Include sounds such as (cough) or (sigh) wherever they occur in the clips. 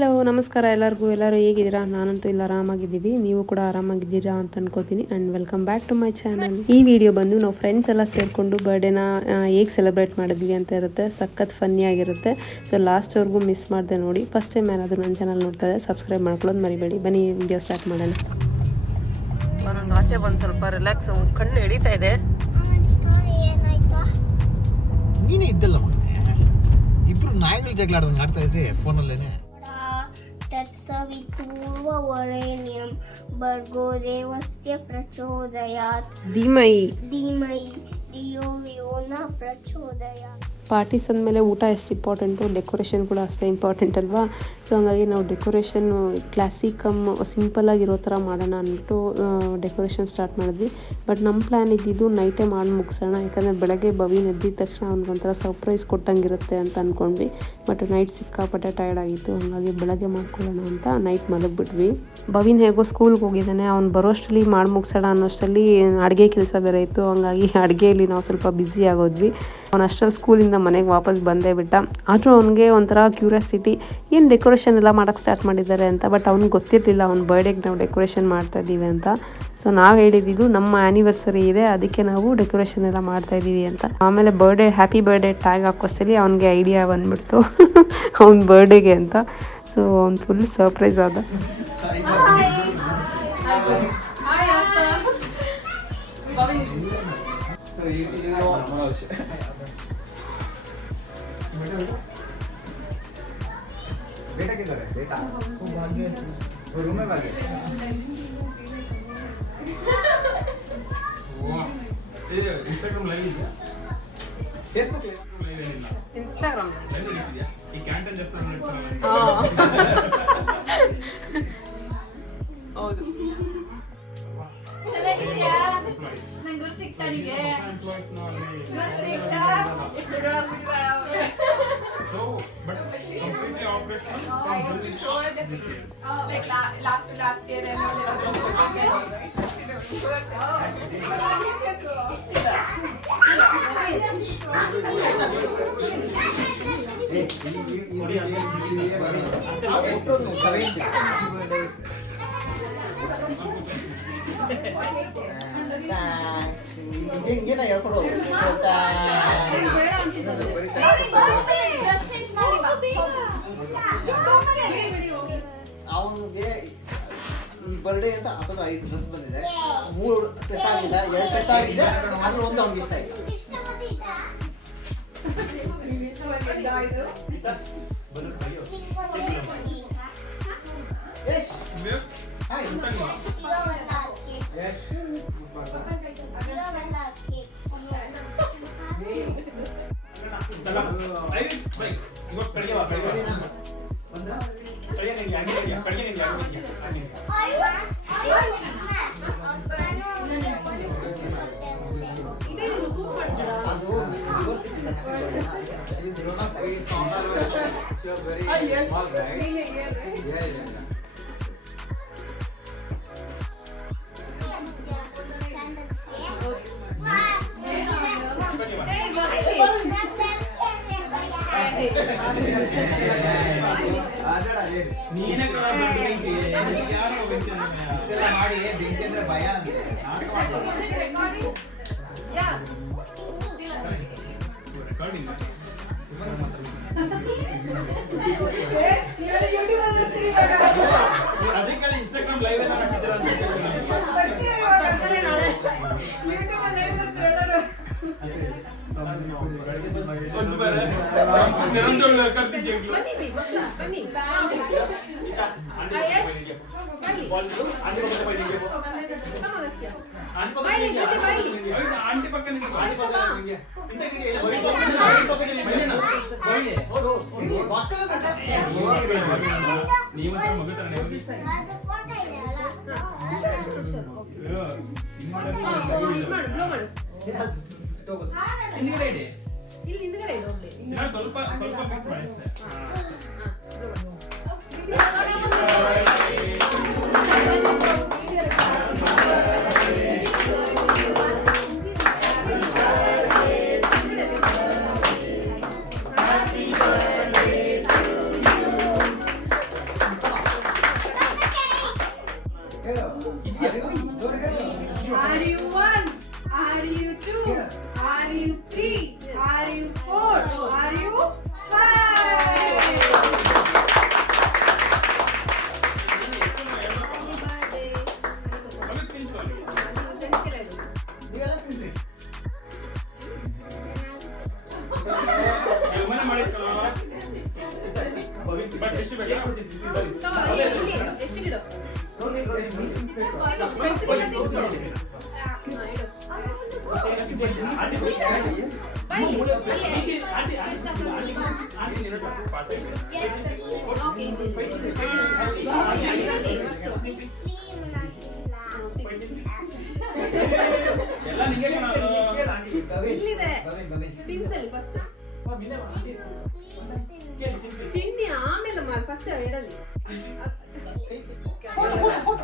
Hello ನಮಸ್ಕಾರ ಎಲ್ಲರಿಗೂ. ಎಲ್ಲರೂ ಹೇಗಿದ್ದೀರಾ? ನಾನಂತೂ ಇಲ್ಲ ಆರಾಮಾಗಿದ್ದೀವಿ. ನೀವು ಕೂಡ ಆರಾಮಾಗಿದ್ದೀರಾ ಅಂತ ಅನ್ಕೋತೀನಿ. And welcome back to my channel ಈ ವಿಡಿಯೋ ಬಂದು ನಾವು ಫ್ರೆಂಡ್ಸ್ ಎಲ್ಲ ಸೇರಿಕೊಂಡು ಬರ್ಡೇನ ಹೇಗೆ ಸೆಲೆಬ್ರೇಟ್ ಮಾಡಿದ್ವಿ ಅಂತ ಇರುತ್ತೆ. ಸಖತ್ ಫನ್ನಿ ಆಗಿರುತ್ತೆ. ಸೊ ಲಾಸ್ಟ್ವರೆಗೂ ಮಿಸ್ ಮಾಡಿದೆ ನೋಡಿ. ಫಸ್ಟ್ ಟೈಮ್ ಏನಾದರೂ ನನ್ನ ಚಾನಲ್ ನೋಡ್ತಾ ಇದ್ದೆ ಸಬ್ಸ್ಕ್ರೈಬ್ ಮಾಡ್ಕೊಳ್ಳೋದು ಮರಿಬೇಡಿ. ಬನ್ನಿ ವಿಡಿಯೋ ಸ್ಟಾರ್ಟ್ ಮಾಡೋಣ. ನಾನು ಆಚೆ ಬಂದು ಸ್ವಲ್ಪ ರಿಲ್ಯಾಕ್ಸ್ ಕಣ್ಣು ಹಿಡಿತಾ ಇದೆ. ನೀನೇ ಇದ್ದಲ್ಲ ಮೊನ್ನೆ. ಇಬ್ರು ನಾಯಿಗಳು ಜಗಳ ಆಡ್ದಂಗೆ ಆಡ್ತಾ ಇದ್ರಿ ಫೋನಲ್ಲೇನೆ तत्सवितुर्वरेण्यं भर्गो देवस्य प्रचोदयात् धीमहि धीमहि धियो यो न प्रचोदयात् ಪಾರ್ಟೀಸ್ ಅಂದಮೇಲೆ ಊಟ ಎಷ್ಟು ಇಂಪಾರ್ಟೆಂಟು ಡೆಕೋರೇಷನ್ ಕೂಡ ಅಷ್ಟೇ ಇಂಪಾರ್ಟೆಂಟ್ ಅಲ್ವಾ? ಸೊ ಹಂಗಾಗಿ ನಾವು ಡೆಕೋರೇಷನ್ನು ಕ್ಲಾಸಿಕಮ್ ಸಿಂಪಲ್ಲಾಗಿರೋ ಥರ ಮಾಡೋಣ ಅಂದ್ಬಿಟ್ಟು ಡೆಕೋರೇಷನ್ ಸ್ಟಾರ್ಟ್ ಮಾಡಿದ್ವಿ. ಬಟ್ ನಮ್ಮ ಪ್ಲ್ಯಾನ್ ಇದ್ದಿದ್ದು ನೈಟೇ ಮಾಡಿ ಮುಗಿಸೋಣ. ಯಾಕಂದರೆ ಬೆಳಗ್ಗೆ ಬವಿನ್ ಎದ್ದಿದ ತಕ್ಷಣ ಅವ್ನಿಗೊಂಥರ ಸರ್ಪ್ರೈಸ್ ಕೊಟ್ಟಂಗಿರುತ್ತೆ ಅಂತ ಅಂದ್ಕೊಂಡ್ವಿ ಬಟ್ ನೈಟ್ ಸಿಕ್ಕಾಪಟ್ಟೆ ಟೈರ್ಡ್ ಆಗಿತ್ತು. ಹಾಗಾಗಿ ಬೆಳಗ್ಗೆ ಮಾಡ್ಕೊಳ್ಳೋಣ ಅಂತ ನೈಟ್ ಮಲಗಿಬಿಟ್ವಿ. ಬವಿನ ಹೇಗೋ ಸ್ಕೂಲ್ಗೆ ಹೋಗಿದ್ದಾನೆ. ಅವ್ನು ಬರೋಷ್ಟರಲ್ಲಿ ಮಾಡಿ ಮುಗಿಸೋಣ ಅನ್ನೋಷ್ಟರಲ್ಲಿ ಅಡುಗೆ ಕೆಲಸ ಬೇರೆ ಇತ್ತು. ಹಂಗಾಗಿ ಅಡುಗೆಯಲ್ಲಿ ನಾವು ಸ್ವಲ್ಪ ಬ್ಯುಸಿ ಆಗೋದ್ವಿ. ಅವನು ಅಷ್ಟರಲ್ಲಿ ಸ್ಕೂಲಿಂದ ಮನೆಗೆ ವಾಪಸ್ ಬಂದೇ ಬಿಟ್ಟ. ಆದರೂ ಅವನಿಗೆ ಒಂಥರ ಕ್ಯೂರಿಯಾಸಿಟಿ ಏನು ಡೆಕೋರೇಷನ್ ಎಲ್ಲ ಮಾಡೋಕ್ಕೆ ಸ್ಟಾರ್ಟ್ ಮಾಡಿದ್ದಾರೆ ಅಂತ ಬಟ್ ಅವ್ನಿಗೆ ಗೊತ್ತಿರಲಿಲ್ಲ ಅವ್ನ ಬರ್ಡೇಗೆ ನಾವು ಡೆಕೋರೇಷನ್ ಮಾಡ್ತಾ ಇದ್ದೀವಿ ಅಂತ. ಸೊ ನಾವು ಹೇಳಿದ್ದು ನಮ್ಮ ಆ್ಯನಿವರ್ಸರಿ ಇದೆ ಅದಕ್ಕೆ ನಾವು ಡೆಕೋರೇಷನ್ ಎಲ್ಲ ಮಾಡ್ತಾ ಇದ್ದೀವಿ ಅಂತ. ಆಮೇಲೆ ಬರ್ಡೇ ಹ್ಯಾಪಿ ಬರ್ಡೇ ಟ್ಯಾಗ್ ಹಾಕೋಷ್ಟಲ್ಲಿ ಅವನಿಗೆ ಐಡಿಯಾ ಬಂದ್ಬಿಡ್ತು. (laughs) ಅವ್ನ ಬರ್ಡೇಗೆ ಅಂತ. ಸೊ ಅವ್ನು ಫುಲ್ ಸರ್ಪ್ರೈಸ್ ಆದ. बेटा बेटा बेटा किधर है? बेटा। वो भाग गया। वो रूम में भाग गया Instagram live Facebook live Instagram live ఈ క్యాంటీన్ చెప్తాను Oh, like la- last to last year, and ಅವನಿಗೆ ಈ ಬರ್ಡೇ ಅಂತ ಹತ್ತತ್ರ ಐದು ಡ್ರೆಸ್ ಬಂದಿದೆ. ಮೂರು ಸೆಟ್ ಆಗಿಲ್ಲ ಎರಡು ಸೆಟ್ ಆಗಿದೆ ಅದ್ರ ಒಂದು ಅವ್ನಿಗೆ ಇಷ್ಟ ಆಯ್ತು. Yash. Digo, perdíamos, perdíamos. Perdían en la en la. ನೀನೇ ಕಣ ಬೆಂಕಿ. ನಿನಗೆ ಯಾರು ಬೆಂಕಿ ಅನ್ನೋದು? ರೆಕಾರ್ಡಿಂಗ್ ನೀನು. ಬೈ. ಹೋಗು, ಹೋಗು. ನೀವು ಒಂಥರ ಮಗು ಥರನೇ ಹಿಂದ್ಗಡೆ. ಇನ್ನೊಂದ್ ಸ್ವಲ್ಪ ಸ್ವಲ್ಪ ಮಿಕ್ಸ್ ಮಾಡಿ ತಿನ್ಸಲಿ ಫಸ್ಟ್ ತಿನ್ನಿ ಆಮೇಲೆ ಫಸ್ಟ್ ಇಡಲಿ ಫೋಟೋ ಫೋಟೋ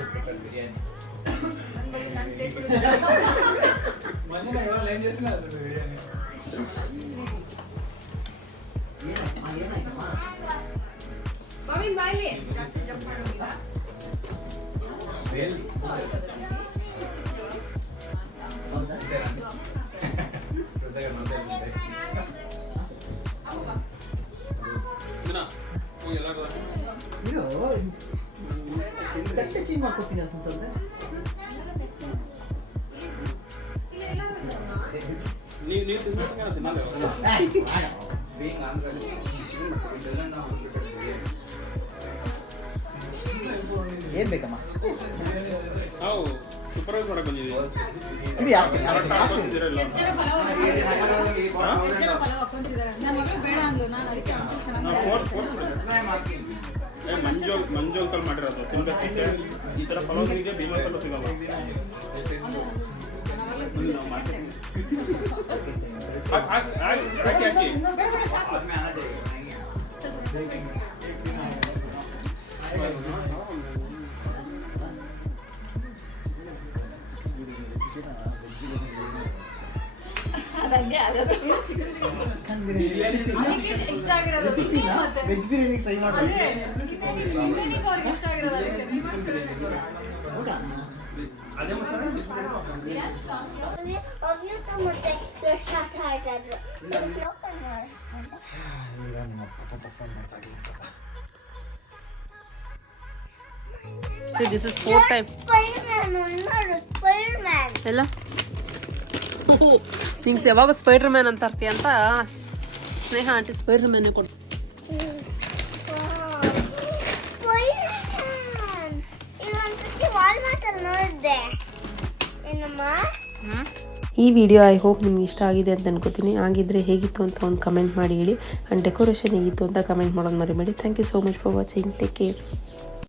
పెట్టుకుంటాను బిర్యానీ మొన్న ఇవాళ ఏం చేసినా అసలు బిర్యానీ ఎలా ನೀವು ನೀವು ಮಾಡ್ಕೊತೀನಿ ಅಂತಂದ್ರೆ ಏನ್ ಬೇಕಮ್ಮ ಸೂಪರ್ವೈಸ್ ಮಾಡಕ್ ಬಂದಿದ್ದೀವಿ ಇದು ಯಾಕೆ ಏ ಮಂಜೋಲ್ ಮಂಜೋಲ್ ತಲ್ ಮಾಡಿರೋದು ತಿನ್ಬೇಕೈತೆ ಈ ಥರ ಪಲಾವ್ ಇದೆ ಭೀಮಾ ಪಲಾವ್ ಸಿಗಲ್ಲ ಇಲ್ಲಿ ನಾವು ಮಾಡ್ತೀವಿ ಹಾಕಿ ಹಾಕಿ ಇಷ್ಟ ಆಗಿರೋದು ವೆಜ್ ಬಿರಿಯಾನಿ ಟ್ರೈ ಮಾಡಿ ಇಷ್ಟ ಆಗಿರೋದು ಫೋರ್ ಟೈಮ್ ಸ್ಪೈಡರ್ಮ್ಯಾನ್ ನೋಡು ಸ್ಪೈಡರ್ಮ್ಯಾನ್ ಎಲ್ಲ? ನಿಂಗೆ ಯಾವಾಗ ಸ್ಪೈಡರ್ ಮ್ಯಾನ್ ಅಂತ ಅರ್ತಿ ಅಂತ? ಸ್ನೇಹ ಆಂಟಿ ಸ್ಪೈಡರ್ ಮ್ಯಾನ್ ಕೊಟ್ಟು ಸ್ಪೈಡರ್ಮ್ಯಾನ್ ಇನ್ನೊಂದ್ಸತಿ ವಾಲ್ಮಾರ್ಟ್ ಅಲ್ಲಿ ನೋಡಿದೆ ಏನಮ್ಮ ಈ ವಿಡಿಯೋ ಐ ಹೋಪ್ ನಿಮ್ಗೆ ಇಷ್ಟ ಆಗಿದೆ ಅಂತ ಅನ್ಕೋತೀನಿ. ಹಾಗಿದ್ರೆ ಹೇಗಿತ್ತು ಅಂತ ಒಂದು ಕಮೆಂಟ್ ಮಾಡಿ ಹೇಳಿ. ಆ್ಯಂಡ್ ಡೆಕೋರೇಷನ್ ಹೇಗಿತ್ತು ಅಂತ ಕಮೆಂಟ್ ಮಾಡೋದು ಮರಿಬೇಡಿ. Thank you so much for watching. Take care.